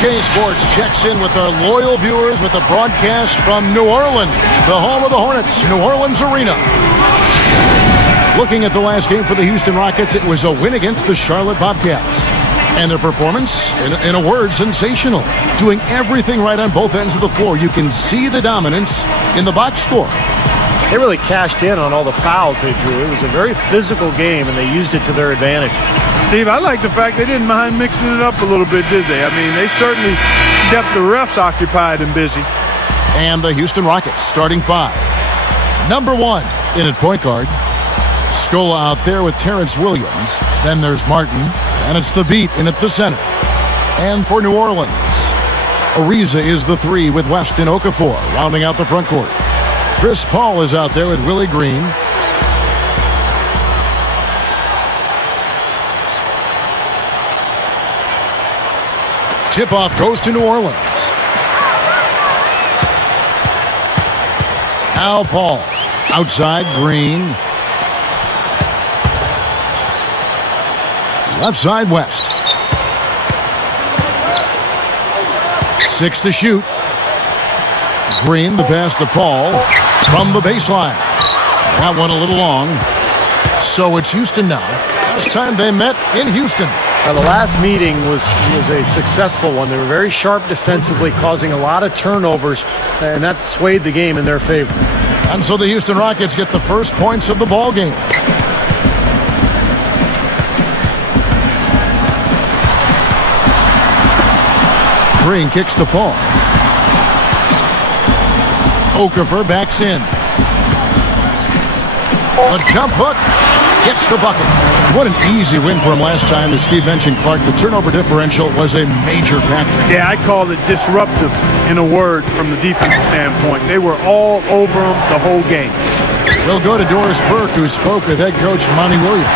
2K Sports checks in with our loyal viewers with a broadcast from New Orleans, the home of the Hornets, New Orleans Arena. Looking at the last game for the Houston Rockets, it was a win against the Charlotte Bobcats. And their performance, in a word, sensational. Doing everything right on both ends of the floor. You can see the dominance in the box score. They really cashed in on all the fouls they drew. It was a very physical game, and they used it to their advantage. Steve, I like the fact they didn't mind mixing it up a little bit, did they? I mean, they certainly kept the refs occupied and busy. And the Houston Rockets starting five. Number one in at point guard. Scola out there with Terrence Williams. Then there's Martin. And it's the Beat in at the center. And for New Orleans, Ariza is the three with Weston Okafor rounding out the front court. Chris Paul is out there with Willie Green. Tip-off goes to New Orleans. Now Paul. Outside, Green. Left side, West. 6 to shoot. Green, the pass to Paul from the baseline. That one a little long. So it's Houston now. Last time they met in Houston. Now, the last meeting was a successful one. They were very sharp defensively, causing a lot of turnovers, and that swayed the game in their favor. And so the Houston Rockets get the first points of the ball game. Green kicks to Paul. Okafor backs in. The jump hook gets the bucket. What an easy win for him last time. As Steve mentioned, Clark, the turnover differential was a major factor. Yeah, I call it disruptive in a word from the defensive standpoint. They were all over him the whole game. We'll go to Doris Burke, who spoke with head coach Monty Williams.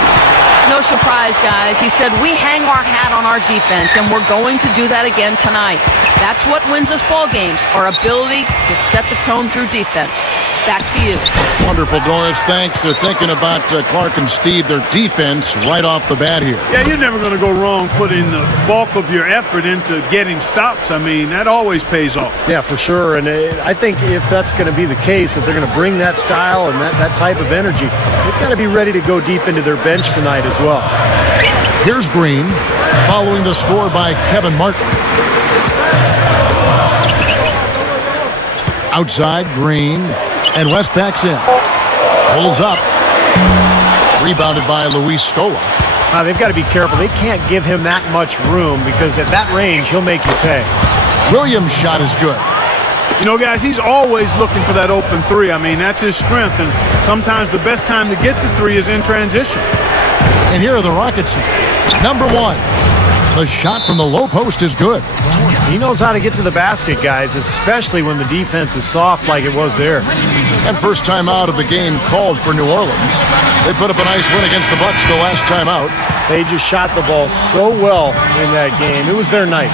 No surprise, guys. He said, we hang our hat on our defense, and we're going to do that again tonight. That's what wins us ball games, our ability to set the tone through defense. Back to you. Wonderful, Doris. Thanks. They're thinking about Clark and Steve, their defense, right off the bat here. Yeah, you're never going to go wrong putting the bulk of your effort into getting stops. I mean, that always pays off. Yeah, for sure. And I think if that's going to be the case, if they're going to bring that style and that type of energy, they've got to be ready to go deep into their bench tonight as well. Here's Green, following the score by Kevin Martin. Outside, Green. And West backs in. Pulls up. Rebounded by Luis Scola. They've got to be careful. They can't give him that much room because at that range, he'll make you pay. Williams' shot is good. You know, guys, he's always looking for that open three. I mean, that's his strength. And sometimes the best time to get the three is in transition. And here are the Rockets. Number one. The shot from the low post is good. He knows how to get to the basket, guys, especially when the defense is soft like it was there. And first time out of the game called for New Orleans. They put up a nice win against the Bucks the last time out. They just shot the ball so well in that game. It was their night.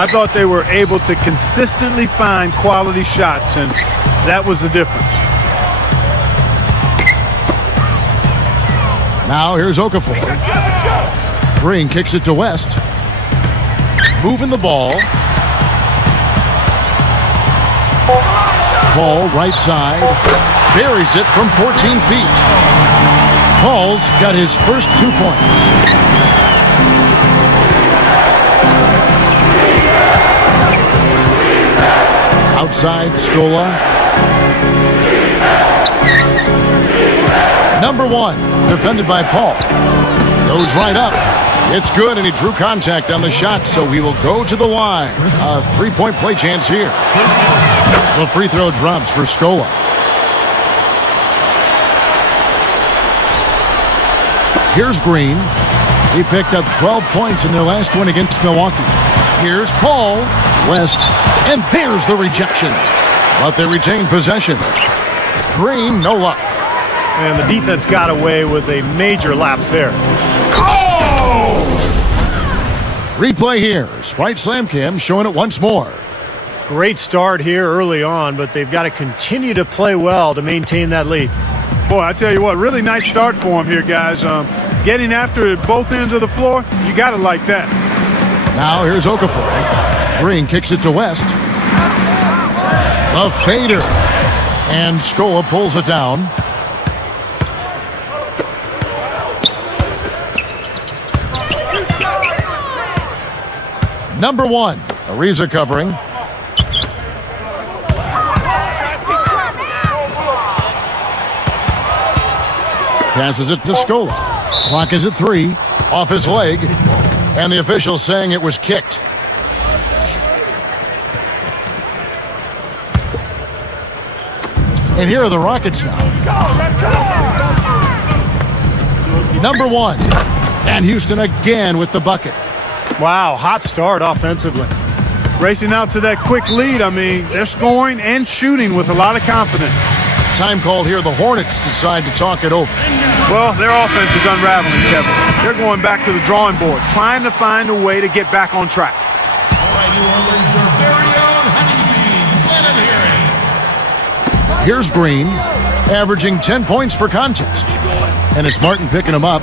I thought they were able to consistently find quality shots, and that was the difference. Now here's Okafor. Green kicks it to West. Moving the ball. Paul, right side. Buries it from 14 feet. Paul's got his first 2 points. Outside, Scola. Number one, defended by Paul. Goes right up. It's good, and he drew contact on the shot, so he will go to the line. A three-point play chance here. The free throw drops for Scola. Here's Green. He picked up 12 points in their last one against Milwaukee. Here's Paul. West. And there's the rejection. But they retain possession. Green, no luck. And the defense got away with a major lapse there. Replay here. Sprite Slam Cam showing it once more. Great start here early on, but they've got to continue to play well to maintain that lead. Boy, I tell you what, really nice start for him here, guys. Getting after it at both ends of the floor, you got to like that. Now here's Okafor. Green kicks it to West. A fader. And Scola pulls it down. Number 1, Ariza covering. Passes it to Scola. Clock is at 3. Off his leg. And the official saying it was kicked. And here are the Rockets now. Number 1. And Houston again with the bucket. Wow, hot start offensively. Racing out to that quick lead. I mean, they're scoring and shooting with a lot of confidence. Time called here. The Hornets decide to talk it over. Well, their offense is unraveling, Kevin. They're going back to the drawing board, trying to find a way to get back on track. Here's Green, averaging 10 points per contest. And it's Martin picking him up.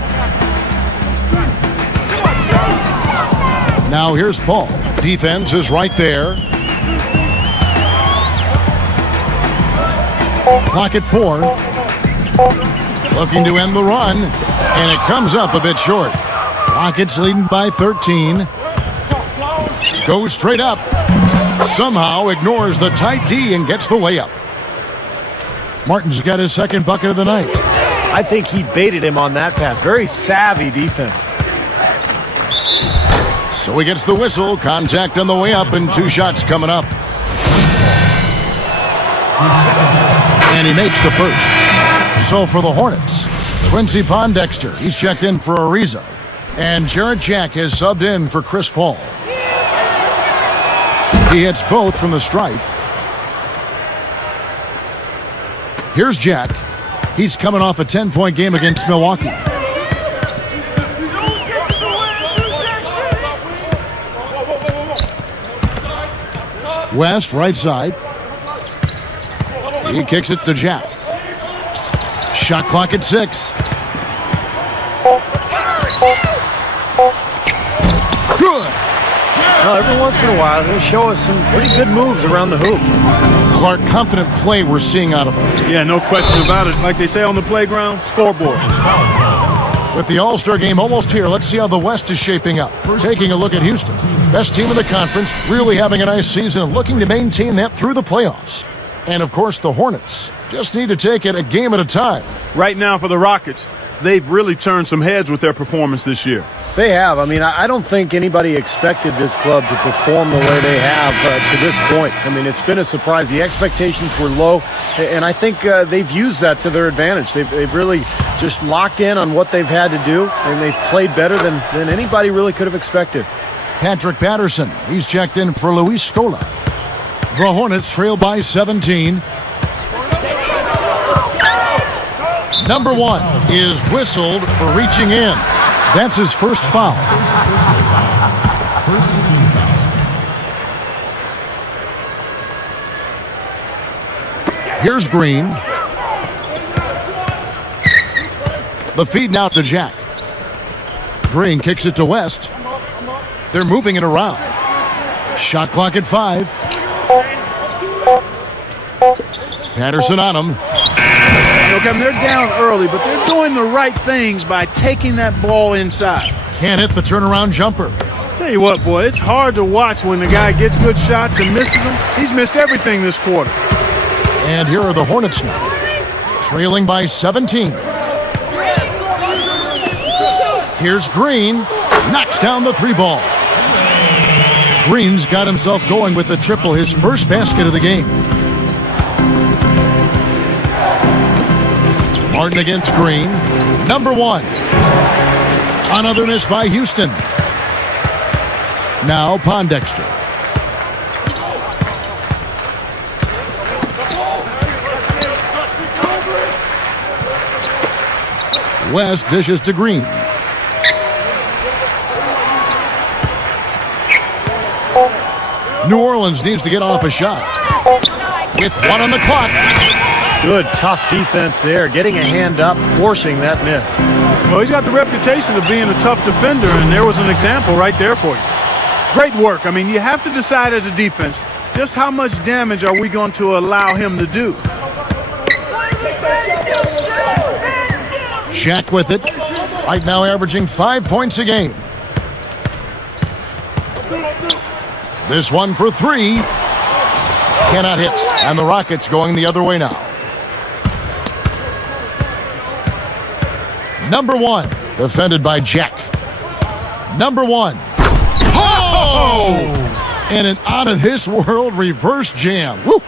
Now here's Paul. Defense is right there. Clock at 4. Looking to end the run. And it comes up a bit short. Rockets leading by 13. Goes straight up. Somehow ignores the tight D and gets the layup. Martin's got his second bucket of the night. I think he baited him on that pass. Very savvy defense. So he gets the whistle. Contact on the way up and 2 shots coming up. And he makes the first. So for the Hornets, Quincy Pondexter, he's checked in for Ariza. And Jarrett Jack has subbed in for Chris Paul. He hits both from the stripe. Here's Jack. He's coming off a 10-point game against Milwaukee. West, right side. He kicks it to Jack. Shot clock at 6. Good. Well, every once in a while, he'll show us some pretty good moves around the hoop. Clark, confident play we're seeing out of him. Yeah, no question about it. Like they say on the playground, scoreboard. With the All-Star game almost here, let's see how the West is shaping up. Taking a look at Houston. Best team in the conference, really having a nice season and looking to maintain that through the playoffs. And, of course, the Hornets just need to take it a game at a time. Right now for the Rockets, they've really turned some heads with their performance this year. They have. I mean, I don't think anybody expected this club to perform the way they have to this point. I mean, it's been a surprise. The expectations were low, and I think they've used that to their advantage. They've really just locked in on what they've had to do, and they've played better than anybody really could have expected. Patrick Patterson, he's checked in for Luis Scola. The Hornets trail by 17. Number 1 is whistled for reaching in. That's his first foul. Here's Green. The feed now to Jack. Green kicks it to West. They're moving it around. Shot clock at 5. Patterson on him. Look, I mean, they're down early, but they're doing the right things by taking that ball inside. Can't hit the turnaround jumper. Tell you what, boy, it's hard to watch when the guy gets good shots and misses them. He's missed everything this quarter. And here are the Hornets now, trailing by 17. Here's Green, knocks down the 3 ball. Green's got himself going with the triple, his first basket of the game. Martin against Green. Number 1. Another miss by Houston. Now Pondexter. West dishes to Green. New Orleans needs to get off a shot. With 1 on the clock. Good, tough defense there. Getting a hand up, forcing that miss. Well, he's got the reputation of being a tough defender, and there was an example right there for you. Great work. I mean, you have to decide as a defense, just how much damage are we going to allow him to do? Shaq with it. Right now averaging 5 points a game. This one for three. Cannot hit. And the Rockets going the other way now. Number one. Defended by Jack. Number one. Oh! And an out-of-this-world reverse jam. Woo!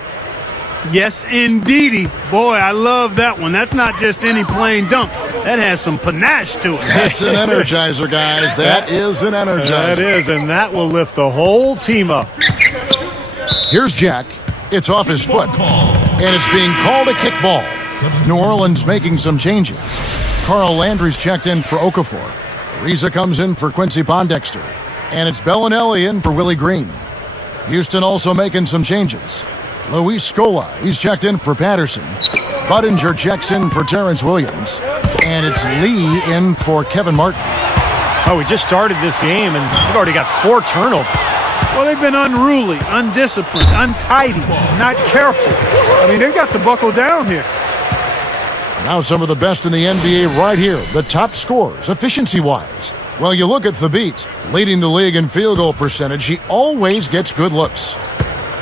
Yes, indeedy. Boy, I love that one. That's not just any plain dunk. That has some panache to it. That's an energizer, guys. That is an energizer. That is, and that will lift the whole team up. Here's Jack. It's off his foot, and it's being called a kickball. New Orleans making some changes. Carl Landry's checked in for Okafor. Reza comes in for Quincy Pondexter. And it's Bellinelli in for Willie Green. Houston also making some changes. Luis Scola, he's checked in for Patterson. Budinger checks in for Terrence Williams. And it's Lee in for Kevin Martin. Oh, we just started this game, and we've already got 4 turnovers. Well, they've been unruly, undisciplined, untidy, not careful. I mean, they've got to buckle down here. Now some of the best in the NBA right here. The top scorers, efficiency-wise. Well, you look at Thabit, leading the league in field goal percentage. He always gets good looks.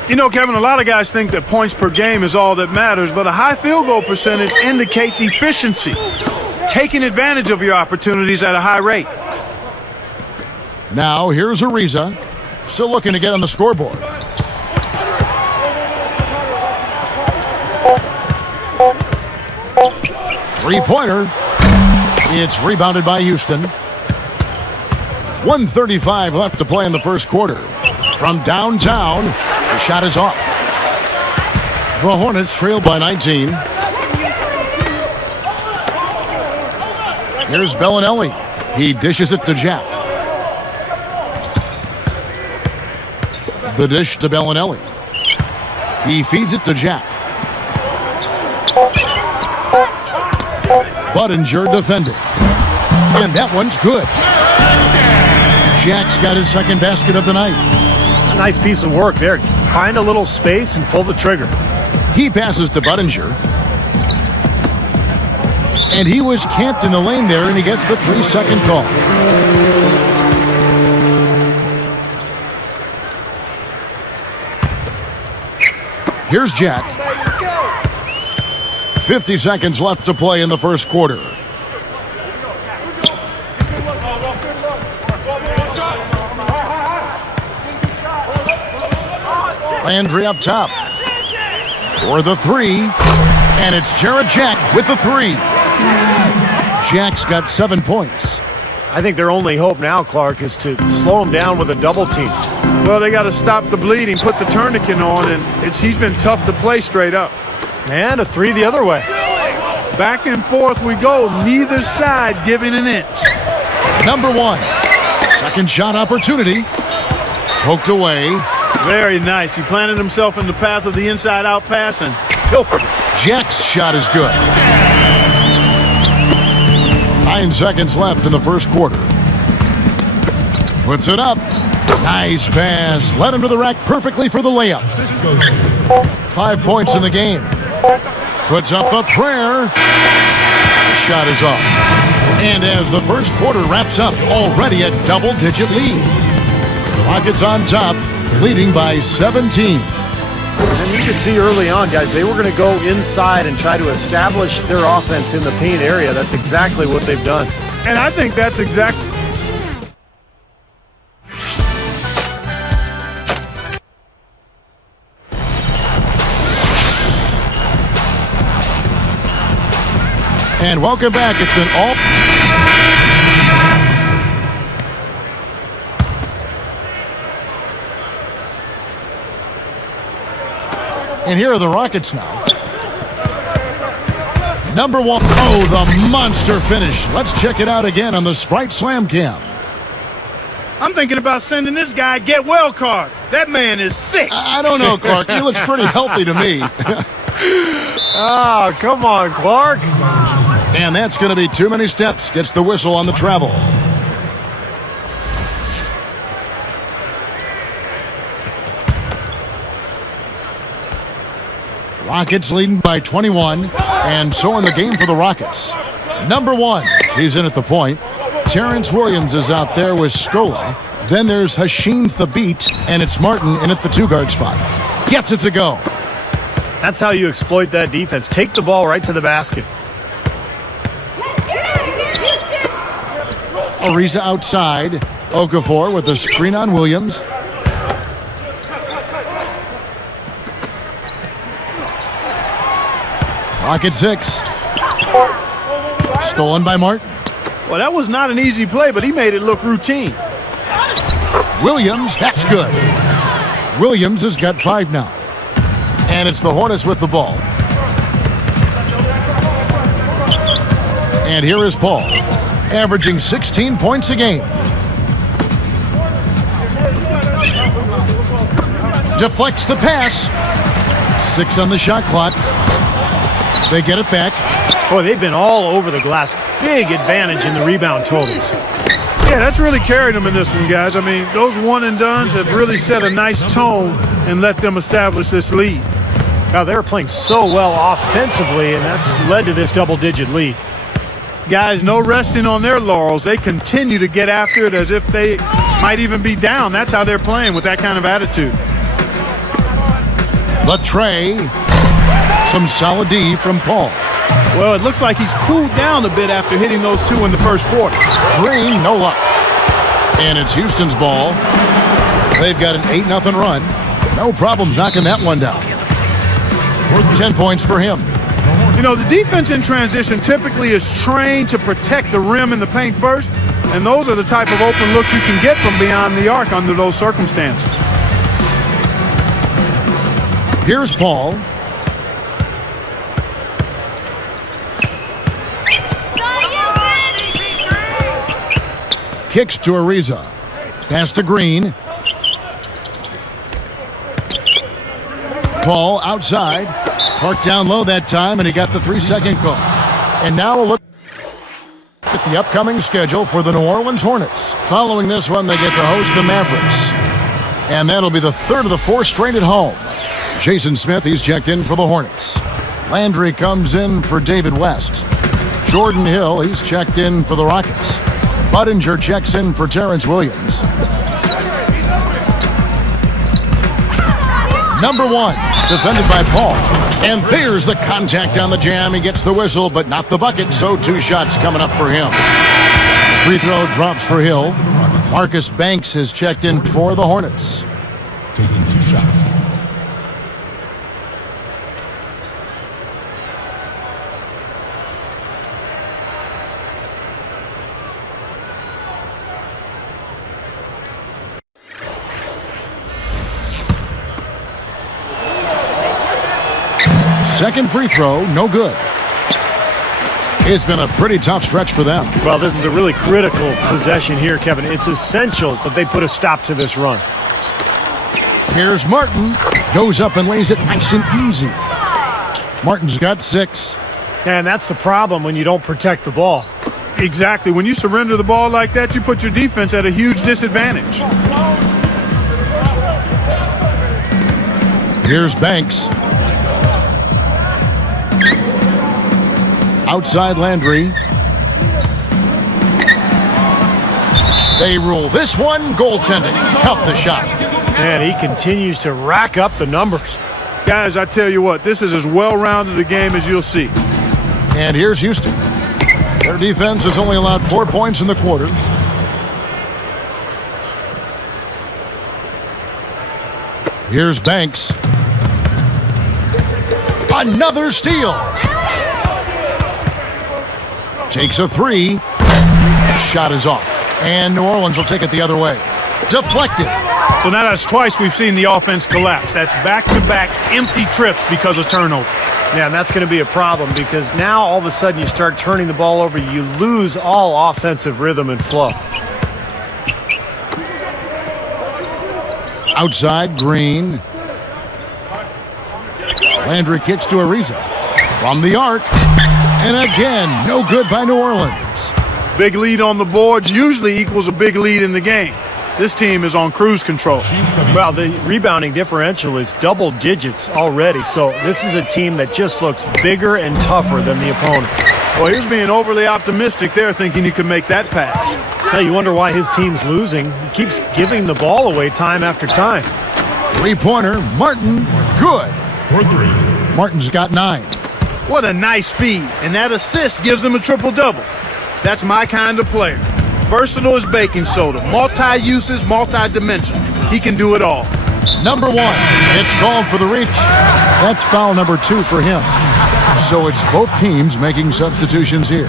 You know, Kevin, a lot of guys think that points per game is all that matters, but a high field goal percentage indicates efficiency, taking advantage of your opportunities at a high rate. Now, here's Ariza, still looking to get on the scoreboard. Three-pointer. It's rebounded by Houston. 1:35 left to play in the first quarter. From downtown, the shot is off. The Hornets trail by 19. Here's Bellinelli. He dishes it to Jack. The dish to Bellinelli. He feeds it to Jack. Budinger defended. And that one's good. Jack's got his second basket of the night. A nice piece of work there. Find a little space and pull the trigger. He passes to Budinger. And he was camped in the lane there, and he gets the 3-second call. Here's Jack. 50 seconds left to play in the first quarter. Landry up top for the three, and it's Jarrett Jack with the three. Jack's got 7 points. I think their only hope now, Clark, is to slow him down with a double team. Well, they got to stop the bleeding, put the tourniquet on, and he's been tough to play straight up. And a 3 the other way. Back and forth we go, neither side giving an inch. Number one, second shot opportunity. Poked away. Very nice. He planted himself in the path of the inside-out pass and pilfered it. Jack's shot is good. 9 seconds left in the first quarter. Puts it up. Nice pass. Led him to the rack perfectly for the layup. 5 points in the game. Puts up a prayer. The shot is off. And as the first quarter wraps up, already a double-digit lead. Rockets on top, leading by 17. And you could see early on, guys, they were going to go inside and try to establish their offense in the paint area. That's exactly what they've done. And I think that's exactly... And welcome back. It's been all... And here are the Rockets now. Number one. Oh, the monster finish. Let's check it out again on the Sprite Slam Cam. I'm thinking about sending this guy a get well card. That man is sick. I don't know, Clark. He looks pretty healthy to me. Oh, come on, Clark. And that's going to be too many steps. Gets the whistle on the travel. Rockets leading by 21, and so in the game for the Rockets. Number 1, he's in at the point. Terrence Williams is out there with Scola. Then there's Hasheem Thabeet, and it's Martin in at the 2-guard spot. Gets it to go. That's how you exploit that defense. Take the ball right to the basket. Ariza outside. Okafor with the screen on Williams. Rocket 6. Stolen by Martin. Well, that was not an easy play, but he made it look routine. Williams, that's good. Williams has got 5 now. And it's the Hornets with the ball. And here is Paul, averaging 16 points a game. Deflects the pass. 6 on the shot clock. They get it back. Boy, they've been all over the glass. Big advantage in the rebound totals. Yeah, that's really carried them in this one, guys. I mean, those one-and-dones have really set a nice tone and let them establish this lead. Now, they're playing so well offensively, and that's led to this double-digit lead. Guys, no resting on their laurels. They continue to get after it as if they might even be down. That's how they're playing, with that kind of attitude. The tray. Some solid D from Paul. Well, it looks like he's cooled down a bit after hitting those 2 in the first quarter. Green, no luck. And it's Houston's ball. They've got an 8-0 run. No problems knocking that one down. 10 points for him. You know, the defense in transition typically is trained to protect the rim in the paint first, and those are the type of open looks you can get from beyond the arc under those circumstances. Here's Paul. Kicks to Ariza. Pass to Green. Paul outside. Parked down low that time, and he got the 3-second call. And now a look at the upcoming schedule for the New Orleans Hornets. Following this one, they get to host the Mavericks. And that'll be the 3rd of the 4 straight at home. Jason Smith, he's checked in for the Hornets. Landry comes in for David West. Jordan Hill, he's checked in for the Rockets. Budinger checks in for Terrence Williams. Number 1, defended by Paul. And there's the contact on the jam. He gets the whistle, but not the bucket, so 2 shots coming up for him. Free throw drops for Hill. Marcus Banks has checked in for the Hornets. Taking 2 shots. Second free throw, no good. It's been a pretty tough stretch for them. Well, this is a really critical possession here, Kevin. It's essential that they put a stop to this run. Here's Martin. Goes up and lays it nice and easy. Martin's got 6. And that's the problem when you don't protect the ball. Exactly. When you surrender the ball like that, you put your defense at a huge disadvantage. Here's Banks. Outside Landry. They rule this one goaltending. Count the shot. And he continues to rack up the numbers. Guys, I tell you what, this is as well-rounded a game as you'll see. And here's Houston. Their defense has only allowed 4 points in the quarter. Here's Banks. Another steal. Takes a 3. Shot is off. And New Orleans will take it the other way. Deflected. So now that's twice we've seen the offense collapse. That's back-to-back empty trips because of turnover. Yeah, and that's going to be a problem because now all of a sudden you start turning the ball over, you lose all offensive rhythm and flow. Outside, Green. Landry kicks to Ariza. From the arc. And again, no good by New Orleans. Big lead on the boards usually equals a big lead in the game. This team is on cruise control. Well, the rebounding differential is double digits already, so this is a team that just looks bigger and tougher than the opponent. Well, he's being overly optimistic there, thinking he can make that pass. Now you wonder why his team's losing. He keeps giving the ball away time after time. Three-pointer, Martin, good. Martin's got 9. What a nice feed, and that assist gives him a triple-double. That's my kind of player. Versatile as baking soda, multi-uses, multi-dimensional. He can do it all. Number 1, it's called for the reach. That's foul number 2 for him. So it's both teams making substitutions here.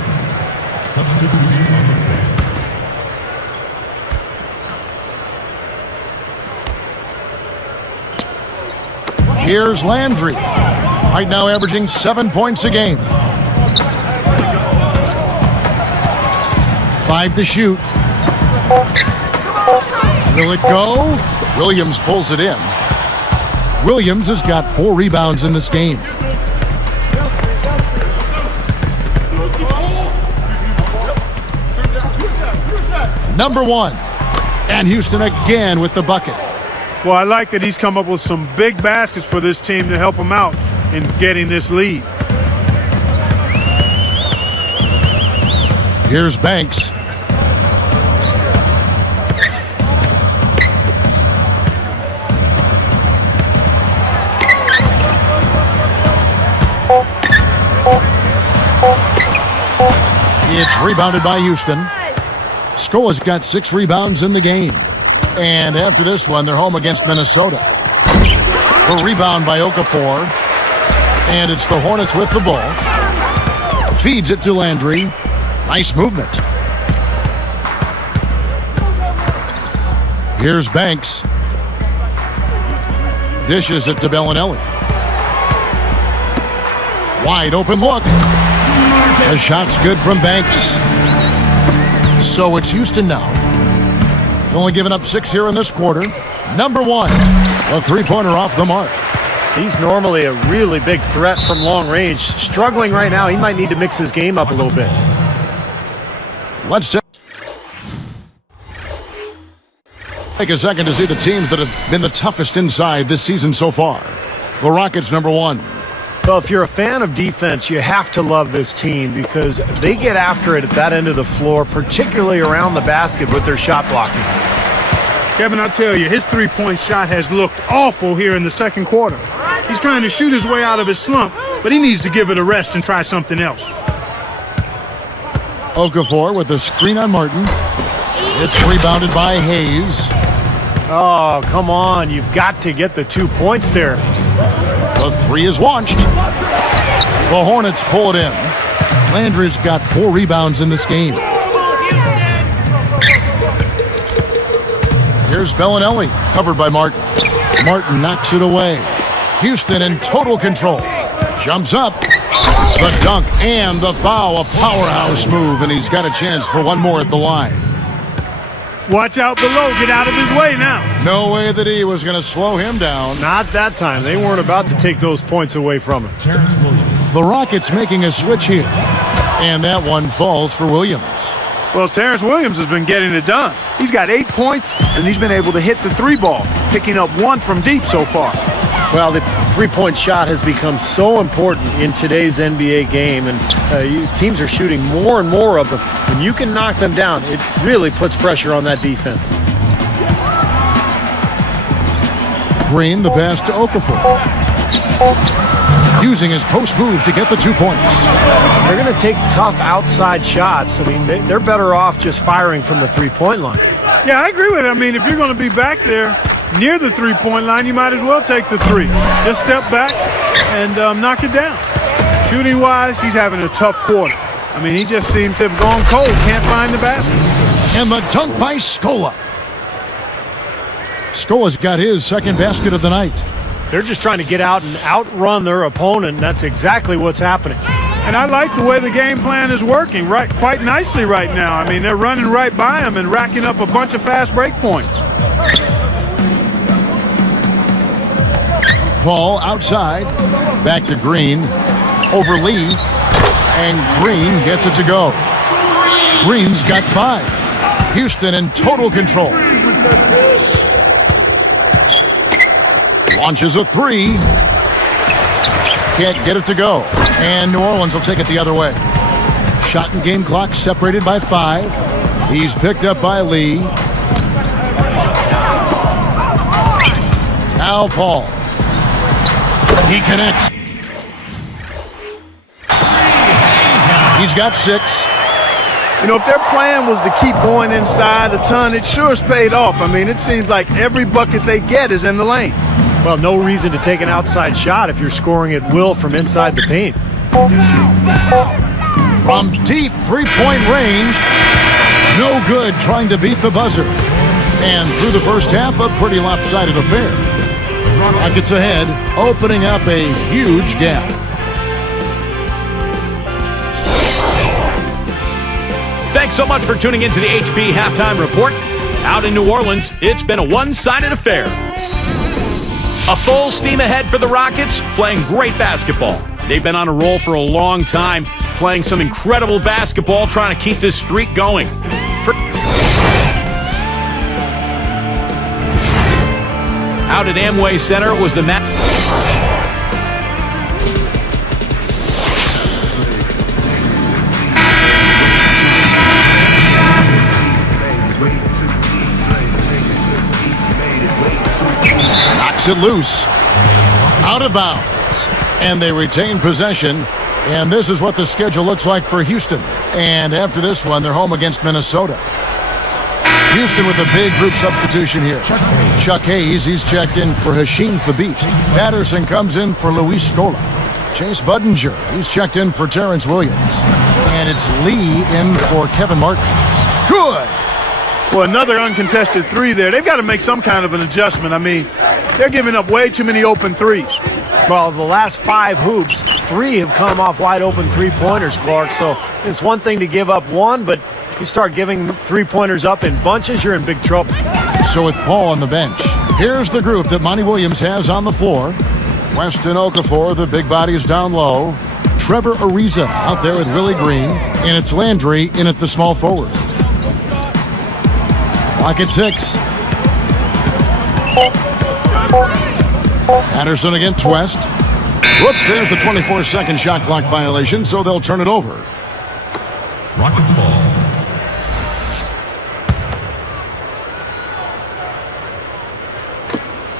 Here's Landry. Right now averaging 7 points a game. 5 to shoot. Will it go? Williams pulls it in. Williams has got 4 rebounds in this game. Number 1. And Houston again with the bucket. Well, I like that he's come up with some big baskets for this team to help him out in getting this lead. Here's Banks. It's rebounded by Houston. Scola's got 6 rebounds in the game. And after this one, they're home against Minnesota. The rebound by Okafor. And it's the Hornets with the ball. Feeds it to Landry. Nice movement. Here's Banks. Dishes it to Bellinelli. Wide open look. The shot's good from Banks. So it's Houston now. Only giving up 6 here in this quarter. Number 1, a three-pointer off the mark. He's normally a really big threat from long range. Struggling right now. He might need to mix his game up a little bit. Let's take a second to see the teams that have been the toughest inside this season so far. The Rockets, number 1. Well, if you're a fan of defense, you have to love this team because they get after it at that end of the floor, particularly around the basket with their shot blocking. Kevin, I'll tell you, his three-point shot has looked awful here in the second quarter. He's trying to shoot his way out of his slump, but he needs to give it a rest and try something else. Okafor with a screen on Martin. It's rebounded by Hayes. Oh, come on. You've got to get the 2 points there. The 3 is launched. The Hornets pull it in. Landry's got 4 rebounds in this game. Here's Bellinelli, covered by Martin. Martin knocks it away. Houston in total control. Jumps up. The dunk and the foul. A powerhouse move, and he's got a chance for one more at the line. Watch out below. Get out of his way now. No way that he was going to slow him down. Not that time. They weren't about to take those points away from him. The Rockets making a switch here. And that one falls for Williams. Well, Terrence Williams has been getting it done. He's got 8 points, and he's been able to hit the 3 ball, picking up 1 from deep so far. Well, the three-point shot has become so important in today's NBA game, and teams are shooting more and more of them. When you can knock them down, it really puts pressure on that defense. Green, the pass to Okafor. Using his post move to get the 2 points. They're going to take tough outside shots. I mean, they're better off just firing from the three-point line. Yeah, I agree with it. I mean, if you're going to be back there near the three-point line, you might as well take the 3. Just step back and knock it down. Shooting-wise, he's having a tough quarter. I mean, he just seems to have gone cold. Can't find the basket. And the dunk by Scola. Scola's got his second basket of the night. They're just trying to get out and outrun their opponent, and that's exactly what's happening. And I like the way the game plan is working quite nicely right now. I mean, they're running right by him and racking up a bunch of fast break points. Ball outside. Back to Green. Over Lee. And Green gets it to go. Green's got 5. Houston in total control. Launches a three. Can't get it to go. And New Orleans will take it the other way. Shot and game clock separated by 5. He's picked up by Lee. Al Paul. He connects. He's got 6. You know, if their plan was to keep going inside a ton, it sure has paid off. I mean, it seems like every bucket they get is in the lane. Well, no reason to take an outside shot if you're scoring at will from inside the paint. From deep three-point range, no good trying to beat the buzzer. And through the first half, a pretty lopsided affair. Rockets ahead, opening up a huge gap. Thanks so much for tuning into the HP Halftime Report. Out in New Orleans, it's been a one-sided affair. A full steam ahead for the Rockets, playing great basketball. They've been on a roll for a long time, playing some incredible basketball, trying to keep this streak going. Out at Amway Center was the match. Knocks it loose. Out of bounds. And they retain possession. And this is what the schedule looks like for Houston. And after this one, they're home against Minnesota. Houston with a big group substitution here. Chuck Hayes, he's checked in for Hasheem Thabeet. Patterson comes in for Luis Scola. Chase Budinger, he's checked in for Terrence Williams. And it's Lee in for Kevin Martin. Good! Well, another uncontested three there. They've got to make some kind of an adjustment. I mean, they're giving up way too many open threes. Well, the last 5 hoops, 3 have come off wide open three-pointers, Clark. So it's one thing to give up one, but you start giving three-pointers up in bunches, you're in big trouble. So with Paul on the bench, here's the group that Monty Williams has on the floor. Weston Okafor, the big bodies down low. Trevor Ariza out there with Willie Green. And it's Landry in at the small forward. Lock at 6. Patterson against West. Whoops, there's the 24-second shot clock violation, so they'll turn it over. Rockets ball.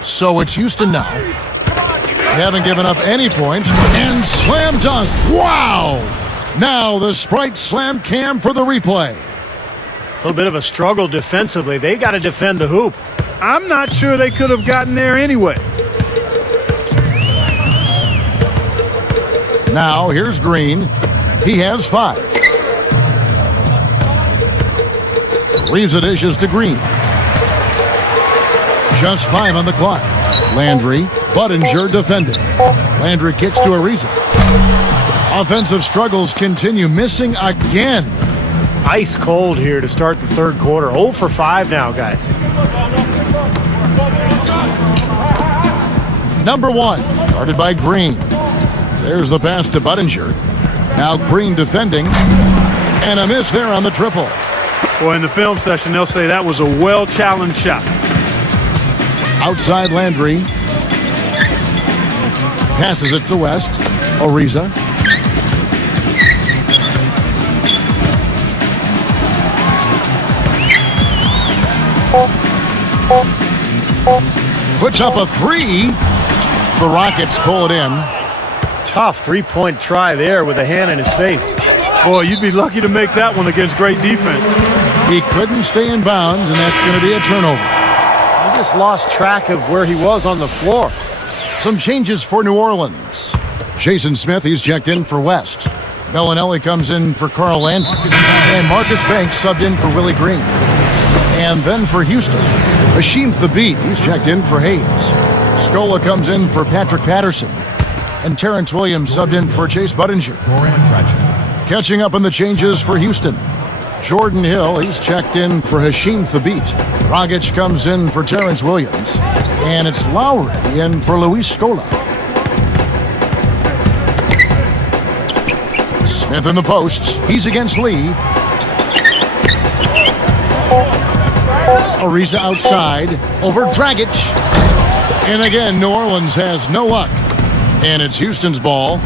So it's Houston now. They haven't given up any points. And slam dunk. Wow! Now the Sprite slam cam for the replay. A little bit of a struggle defensively. They got to defend the hoop. I'm not sure they could have gotten there anyway. Now here's Green. He has 5. Ariza dishes to Green. Just 5 on the clock. Landry, Budinger defending. Landry kicks to Ariza. Offensive struggles continue, missing again. Ice cold here to start the third quarter. 0 for 5 now, guys. Number 1, guarded by Green. There's the pass to Budinger. Now Green defending. And a miss there on the triple. Well, in the film session, they'll say that was a well-challenged shot. Outside Landry. Passes it to West. Ariza. Puts up a 3. The Rockets pull it in. Tough three-point try there with a hand in his face. Boy, you'd be lucky to make that one against great defense. He couldn't stay in bounds, and that's going to be a turnover. He just lost track of where he was on the floor. Some changes for New Orleans. Jason Smith, he's checked in for West. Bellinelli comes in for Carl Landry. And Marcus Banks subbed in for Willie Green. And then for Houston, Hasheem Thabeet, he's checked in for Hayes. Scola comes in for Patrick Patterson. And Terrence Williams subbed in for Chase Budinger. Catching up on the changes for Houston. Jordan Hill, he's checked in for Hasheem Thabeet. Dragic comes in for Terrence Williams. And it's Lowry in for Luis Scola. Smith in the posts. He's against Lee. Ariza outside over Dragic. And again, New Orleans has no luck. And it's Houston's ball.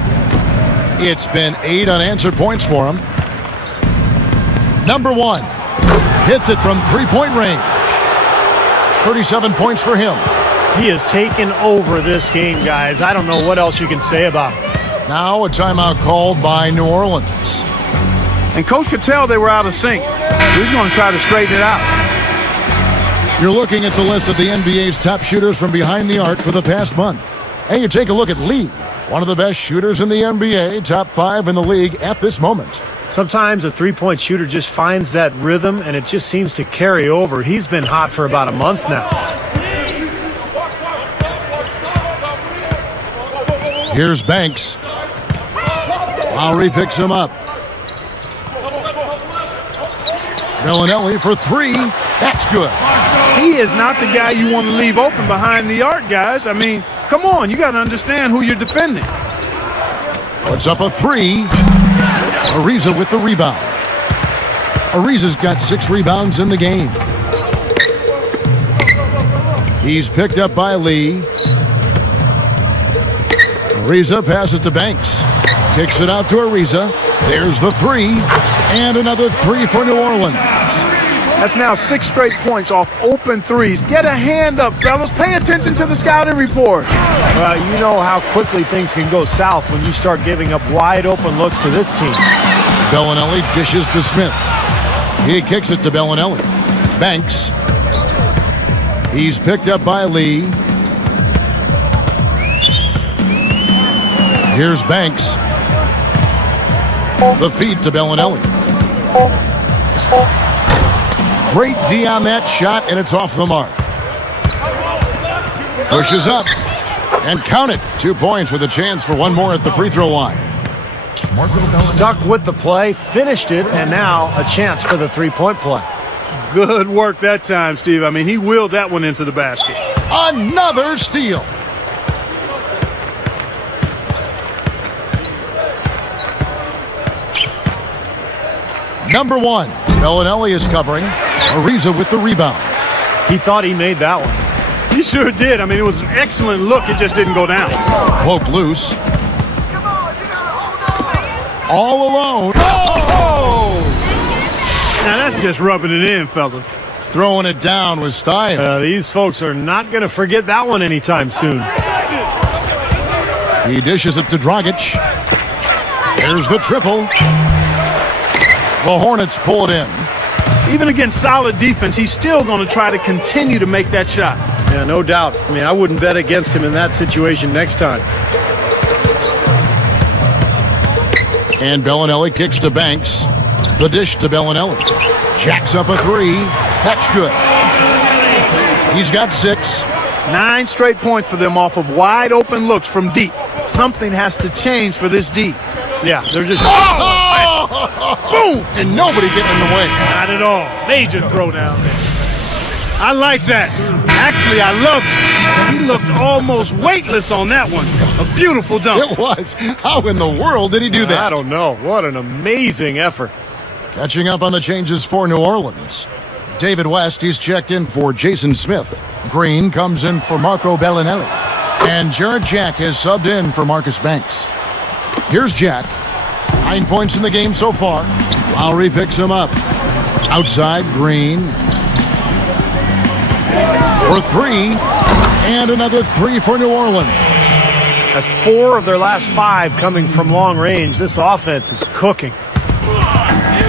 It's been 8 unanswered points for him. Number 1 hits it from three-point range. 37 points for him. He has taken over this game, guys. I don't know what else you can say about him. Now a timeout called by New Orleans. And Coach could tell they were out of sync. He's going to try to straighten it out. You're looking at the list of the NBA's top shooters from behind the arc for the past month. And you take a look at Lee, one of the best shooters in the NBA, top 5 in the league at this moment. Sometimes a three-point shooter just finds that rhythm, and it just seems to carry over. He's been hot for about a month now. Here's Banks. Lowry picks him up. Bellinelli for 3. That's good. He is not the guy you want to leave open behind the arc, guys. I mean, come on. You got to understand who you're defending. Puts up a 3. Ariza with the rebound. Ariza's got 6 rebounds in the game. He's picked up by Lee. Ariza passes to Banks. Kicks it out to Ariza. There's the 3. And another 3 for New Orleans. That's now 6 straight points off open threes. Get a hand up, fellas. Pay attention to the scouting report. You know how quickly things can go south when you start giving up wide open looks to this team. Bellinelli dishes to Smith. He kicks it to Bellinelli. Banks. He's picked up by Lee. Here's Banks. The feed to Bellinelli. Great D on that shot, and it's off the mark. Pushes up. And count it. 2 points with a chance for one more at the free throw line. Stuck with the play, finished it, and now a chance for the three-point play. Good work that time, Steve. I mean, he willed that one into the basket. Another steal. Number 1, Bellinelli is covering. Ariza with the rebound. He thought he made that one. He sure did. I mean, it was an excellent look. It just didn't go down. Poke loose. All alone. Oh! Now that's just rubbing it in, fellas. Throwing it down was Stein. These folks are not going to forget that one anytime soon. He dishes it to Dragic. There's the triple. The Hornets pull it in. Even against solid defense, he's still going to try to continue to make that shot. Yeah, no doubt. I mean, I wouldn't bet against him in that situation next time. And Bellinelli kicks to Banks. The dish to Bellinelli. Jacks up a 3. That's good. He's got 6. 9 straight points for them off of wide open looks from deep. Something has to change for this D. Yeah, they're just... Boom! And nobody getting in the way. Not at all. Major throwdown there. I like that. Actually, I love it. He looked almost weightless on that one. A beautiful dunk. It was. How in the world did he do that? I don't know. What an amazing effort. Catching up on the changes for New Orleans. David West, he's checked in for Jason Smith. Green comes in for Marco Bellinelli. And Jarrett Jack has subbed in for Marcus Banks. Here's Jack. 9 points in the game so far. Lowry picks him up. Outside, Green. For 3. And another 3 for New Orleans. That's 4 of their last 5 coming from long range. This offense is cooking.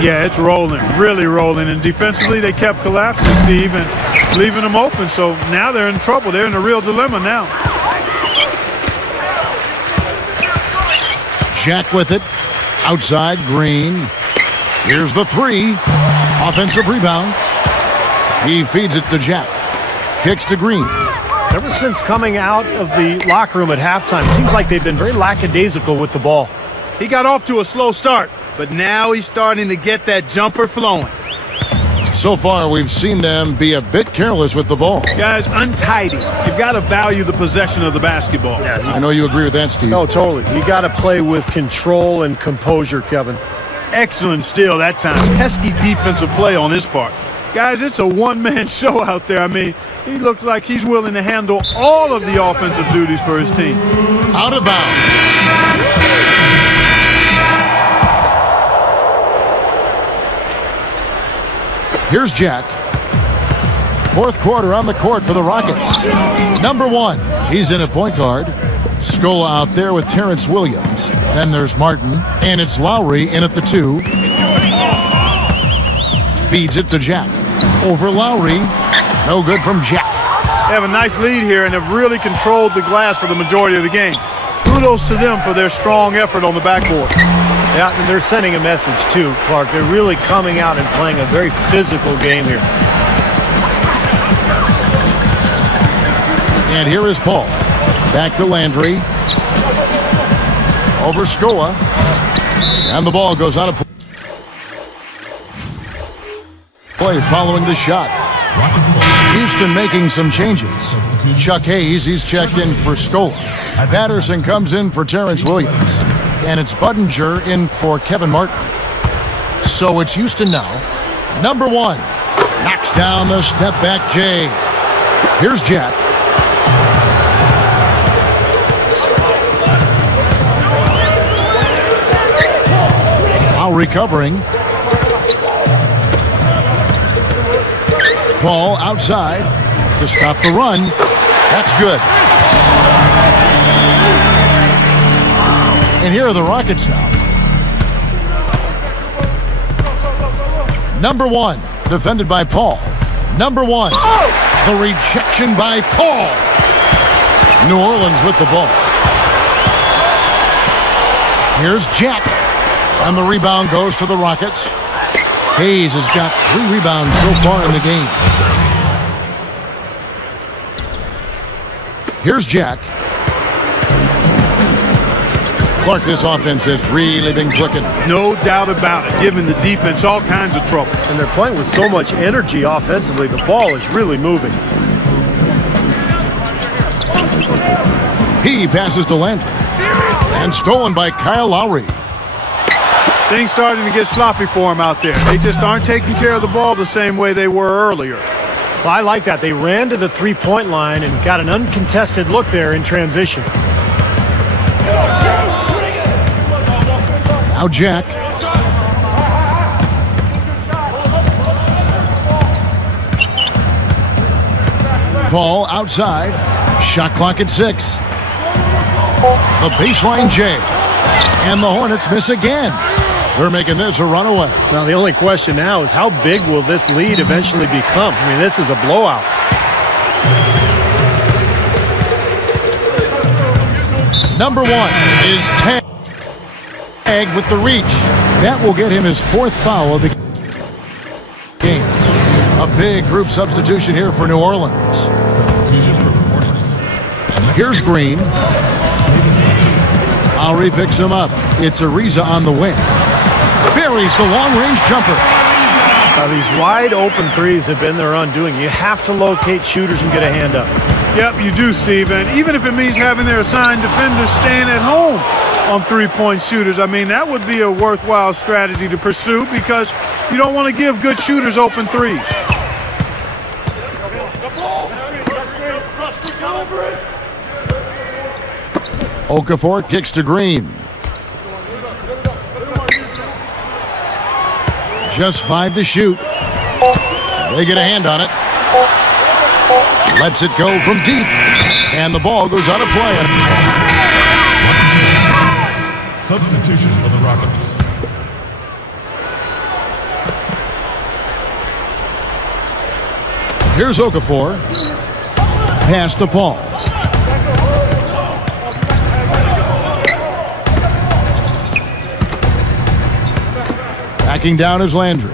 Yeah, it's rolling, really rolling. And defensively, they kept collapsing, Steve, and leaving them open. So now they're in trouble. They're in a real dilemma now. Jack with it. Outside, Green. Here's the 3. Offensive rebound. He feeds it to Jack. Kicks to Green. Ever since coming out of the locker room at halftime, it seems like they've been very lackadaisical with the ball. He got off to a slow start, but now he's starting to get that jumper flowing. So far, we've seen them be a bit careless with the ball. Guys, untidy. You've got to value the possession of the basketball. I know you agree with that, Steve. No, totally. You got to play with control and composure, Kevin. Excellent steal that time. Pesky defensive play on his part. Guys, it's a one-man show out there. I mean, he looks like he's willing to handle all of the offensive duties for his team. Out of bounds. Here's Jack. Fourth quarter on the court for the Rockets. Number 1, he's in at point guard. Scola out there with Terrence Williams. Then there's Martin, and it's Lowry in at the 2. Feeds it to Jack. Over Lowry. No good from Jack. They have a nice lead here and have really controlled the glass for the majority of the game. Kudos to them for their strong effort on the backboard. Yeah, and they're sending a message too, Clark. They're really coming out and playing a very physical game here. And here is Paul. Back to Landry. Over Scola. And the ball goes out of play following the shot. Rockets ball. Houston making some changes. Chuck Hayes, he's checked in for Scola. Patterson comes in for Terrence Williams. And it's Budinger in for Kevin Martin. So it's Houston now. Number 1 knocks down the step back Jay. Here's Jack. Now recovering. Paul outside to stop the run. That's good. And here are the Rockets now. Number 1, defended by Paul. Number 1, the rejection by Paul. New Orleans with the ball. Here's Jack. And the rebound goes to the Rockets. Hayes has got 3 rebounds so far in the game. Here's Jack. Clark, this offense has really been clicking. No doubt about it, giving the defense all kinds of trouble. And they're playing with so much energy offensively. The ball is really moving. He passes to Landry. And stolen by Kyle Lowry. Things starting to get sloppy for him out there. They just aren't taking care of the ball the same way they were earlier. Well, I like that. They ran to the three-point line and got an uncontested look there in transition. Now Jack. Paul outside. Shot clock at 6. The baseline J. And the Hornets miss again. They're making this a runaway. Now, the only question now is how big will this lead eventually become? I mean, this is a blowout. Number 1 is Tag with the reach. That will get him his 4th foul of the game. A big group substitution here for New Orleans. Substitutions for the Hornets. Here's Green. Lowry picks him up. It's Ariza on the wing. Buries the long-range jumper. Now, these wide-open threes have been their undoing. You have to locate shooters and get a hand up. Yep, you do, Steve. And even if it means having their assigned defenders stand at home on three-point shooters, I mean, that would be a worthwhile strategy to pursue because you don't want to give good shooters open threes. Okafor kicks to Green. Just 5 to shoot. They get a hand on it. Lets it go from deep. And the ball goes out of play. Substitution for the Rockets. Here's Okafor. Pass to Paul. Backing down is Landry.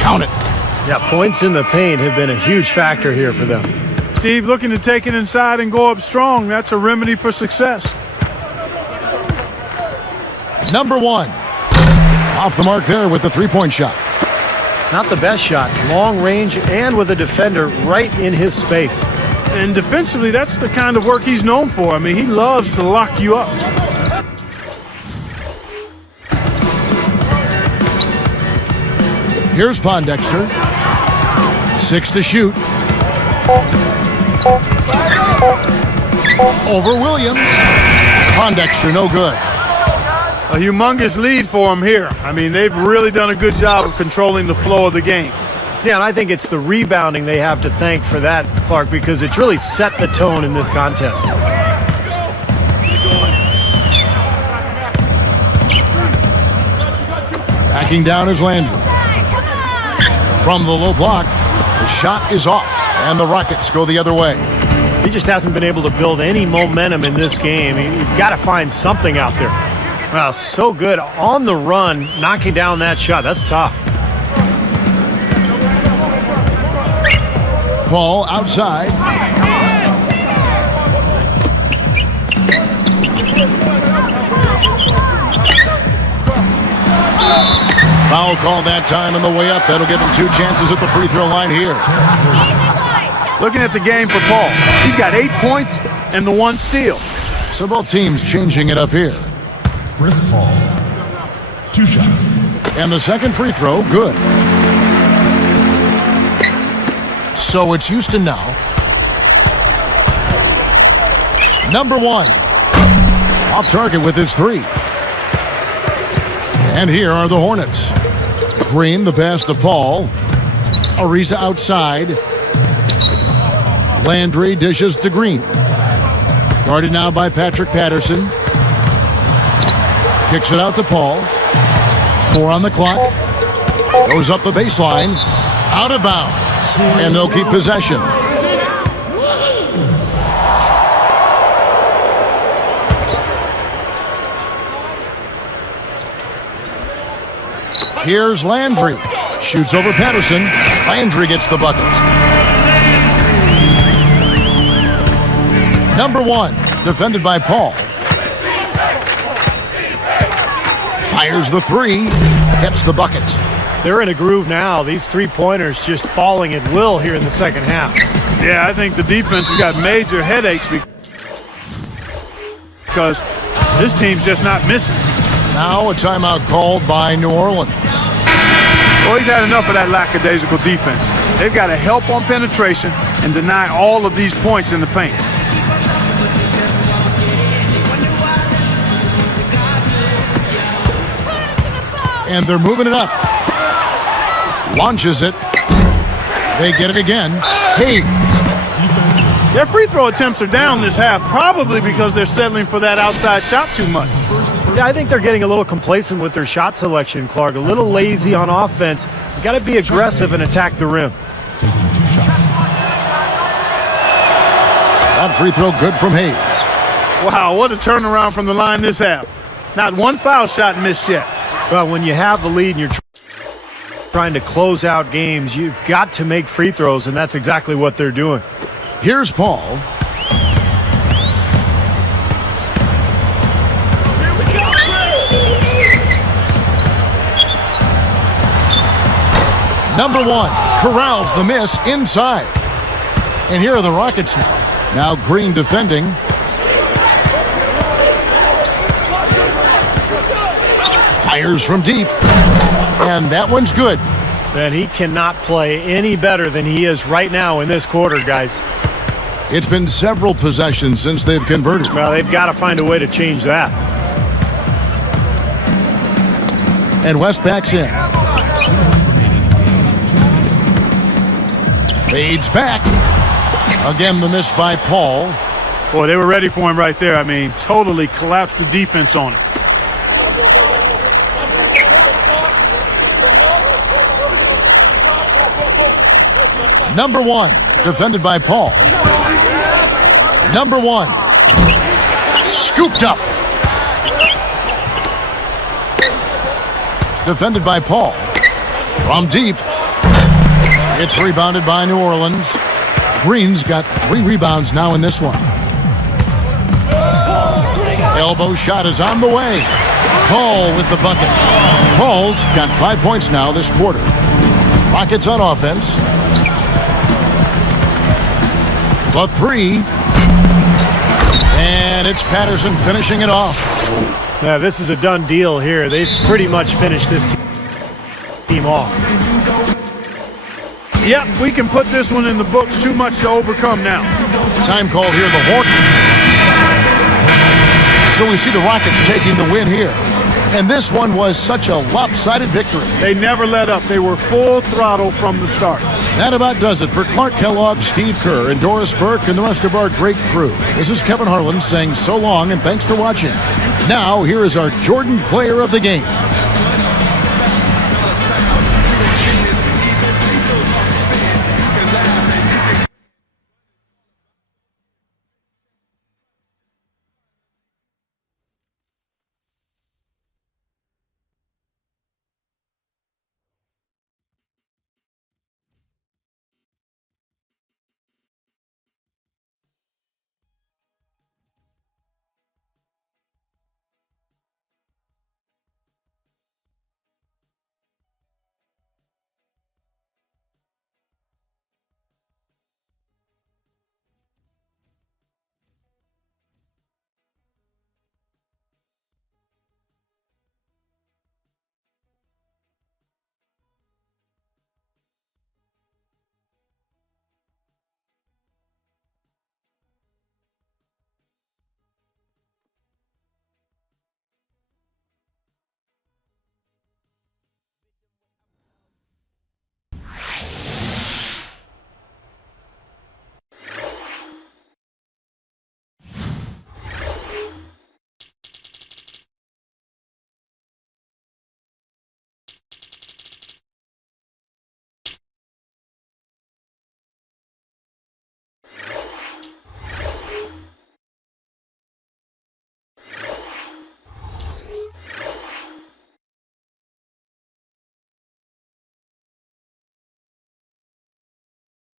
Count it. Yeah, points in the paint have been a huge factor here for them. Steve, looking to take it inside and go up strong. That's a remedy for success. Number 1. Off the mark there with the three-point shot. Not the best shot. Long range and with a defender right in his space. And defensively, that's the kind of work he's known for. I mean, he loves to lock you up. Here's Pondexter. 6 to shoot. Over Williams. Pondexter, no good. A humongous lead for them here. I mean, they've really done a good job of controlling the flow of the game. Yeah, and I think it's the rebounding they have to thank for that, Clark, because it's really set the tone in this contest. Backing down is Landry. From the low block, the shot is off, and the Rockets go the other way. He just hasn't been able to build any momentum in this game. He's got to find something out there. Well, so good on the run, knocking down that shot. That's tough. Paul outside. Foul call that time on the way up. That'll give him 2 chances at the free throw line here. Looking at the game for Paul, he's got 8 points and the 1 steal. So both teams changing it up here. Chris Paul. 2 shots. And the second free throw, good. So it's Houston now. Number 1. Off target with his 3. And here are the Hornets. Green, the pass to Paul. Ariza outside. Landry dishes to Green. Guarded now by Patrick Patterson. Kicks it out to Paul. 4 on the clock. Goes up the baseline. Out of bounds. And they'll keep possession. Here's Landry. Shoots over Patterson. Landry gets the bucket. Number 1, defended by Paul. Fires the 3. Gets the bucket. They're in a groove now. These 3-pointers just falling at will here in the second half. Yeah, I think the defense has got major headaches because this team's just not missing. Now a timeout called by New Orleans. Well, he's had enough of that lackadaisical defense. They've got to help on penetration and deny all of these points in the paint. And they're moving it up. Launches it. They get it again. Hayes. Their free throw attempts are down this half, probably because they're settling for that outside shot too much. Yeah, I think they're getting a little complacent with their shot selection, Clark. A little lazy on offense. You got to be aggressive and attack the rim. Taking 2 shots. That free throw good from Hayes. Wow, what a turnaround from the line this half. Not one foul shot missed yet. Well, when you have the lead and you're trying to close out games, you've got to make free throws, and that's exactly what they're doing. Here's Paul. Number 1 corrals the miss inside. And here are the Rockets now. Now Green defending. Fires from deep. And that one's good. Man, he cannot play any better than he is right now in this quarter, guys. It's been several possessions since they've converted. Well, they've got to find a way to change that. And West backs in. Fades back. Again, the miss by Paul. Boy, they were ready for him right there. I mean, totally collapsed the defense on it. Number 1, defended by Paul. Number 1, scooped up. Defended by Paul. From deep. It's rebounded by New Orleans. Green's got 3 rebounds now in this one. Elbow shot is on the way. Paul with the bucket. Paul's got 5 points now this quarter. Rockets on offense. The 3. And it's Patterson finishing it off. Yeah, this is a done deal here. They've pretty much finished this team off. Yep, we can put this one in the books. Too much to overcome now. Time called here, the Hornets. So we see the Rockets taking the win here. And this one was such a lopsided victory. They never let up. They were full throttle from the start. That about does it for Clark Kellogg, Steve Kerr, and Doris Burke, and the rest of our great crew. This is Kevin Harlan saying so long and thanks for watching. Now, here is our Jordan Player of the Game.